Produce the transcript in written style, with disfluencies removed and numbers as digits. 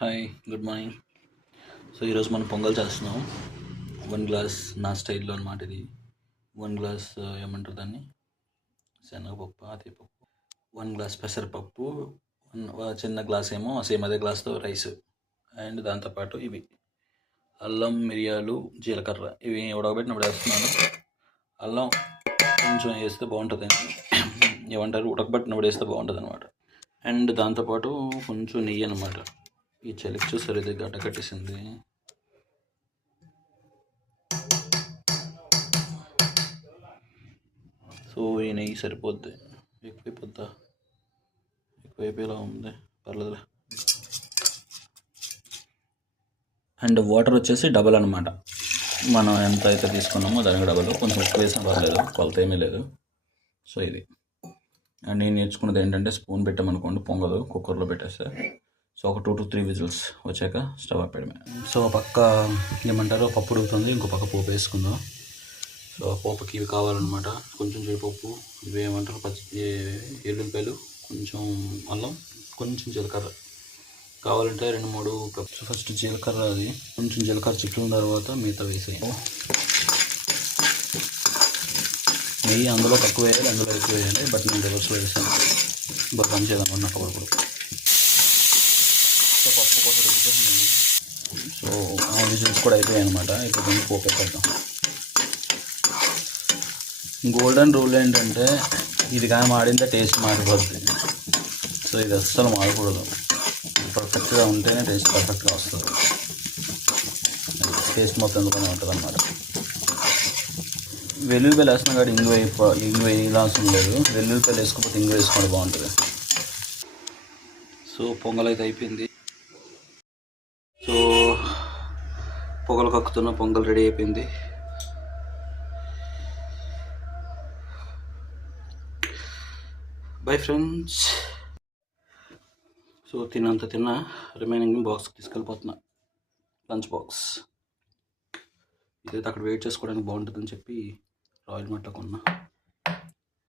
Hi, good morning. So ఈరోజు మనం పొంగల్ చేస్తున్నాం. 1 గ్లాస్ నా స్టైల్లో అనమాట ఇది. 1 గ్లాస్ ఏమంటారు దాన్ని, శనగపప్పు, ఆతిపప్పు, 1 గ్లాస్ పెసరపప్పు, చిన్న గ్లాస్ ఏమో సేమ్ అదే గ్లాస్తో రైస్, అండ్ దాంతోపాటు ఇవి అల్లం, మిరియాలు, జీలకర్ర ఇవి ఉడకబెట్టినప్పుడు వేస్తున్నాను. అల్లం కొంచెం వేస్తే బాగుంటుంది, ఏమంటారు ఉడకబెట్టినప్పుడు వేస్తే బాగుంటుంది అనమాట. అండ్ దాంతోపాటు కొంచెం నెయ్యి అనమాట. ఈ చలికి చూసారు, ఇది గడ్డ కట్టేసింది. సో ఈ నెయ్యి సరిపోద్ది, ఎక్కువైపోద్దా, ఎక్కువైపోయేలా ఉంది, పర్లేదులే. అండ్ వాటర్ వచ్చేసి డబల్ అనమాట, మనం ఎంత అయితే తీసుకున్నామో దానికి డబల్, కొంచెం ఎక్కువ వేసినా పర్లేదు, కొలత ఏమీ లేదు. సో ఇది అండ్ నేను నేర్చుకున్నది ఏంటంటే, స్పూన్ పెట్టామనుకోండి పొంగదు, కుక్కర్లో పెట్టేస్తే. సో ఒక 2 to 3 విజిల్స్ వచ్చాక స్టవ్ ఆపేయడమే. సో పక్క ఏమంటారో పప్పు ఉడుకుతుంది, ఇంకో పక్క పోపు వేసుకుందాం. సో పోపుకి ఇవి కావాలన్నమాట, కొంచెం జీడిపప్పు, ఇవి ఏమంటారు ఎల్లుల్లిపాయలు, కొంచెం అల్లం, కొంచెం జీలకర్ర కావాలంటే 2-3 కప్స్. ఫస్ట్ జీలకర్ర, అది కొంచెం జీలకర్ర చిట్లిన తర్వాత మిగతా వేసాయి. నెయ్యి అందులో తక్కువ వేయాలి, అందులో ఎక్కువ వేయాలి, బట్ నేను రివర్స్లో వేసాను, బాగా పనిచేయాలన్నమాట నాకు అప్పుడు. సో పప్పు కోసం ఉడికిపోతుంది. సో ఆ విజిల్స్ కూడా అయిపోయాయి అనమాట. ఇప్పుడు దీన్ని పోపు పెట్టేద్దాం. గోల్డెన్ రూల్ ఏంటంటే, ఇది కానీ మాడిందే టేస్ట్ మారిపోద్ది. సో ఇది అస్సలు మారకూడదు, పర్ఫెక్ట్గా ఉంటేనే టేస్ట్ పర్ఫెక్ట్గా వస్తుంది. టేస్ట్ మొత్తం ఎందుకనే ఉంటుంది అన్నమాట. వెల్లుల్లిపాయలు వేస్తున్నాం కాబట్టి ఇంగు వేయాల్సిన లేదు, వెల్లుల్లిపాయలు వేసుకోకపోతే ఇంగు వేసుకోండి, బాగుంటుంది. సో పొంగల్ అయితే అయిపోయింది. సో పొగలు కక్కుతున్న పొంగల్ రెడీ అయిపోయింది. Bye friends. సో తిన్నా, రిమైనింగ్ బాక్స్కి తీసుకెళ్ళిపోతున్నా, లంచ్ బాక్స్. ఇదైతే అక్కడ వెయిట్ చేసుకోవడానికి బాగుంటుందని చెప్పి రాయల్ మార్ట్లో కొన్నా.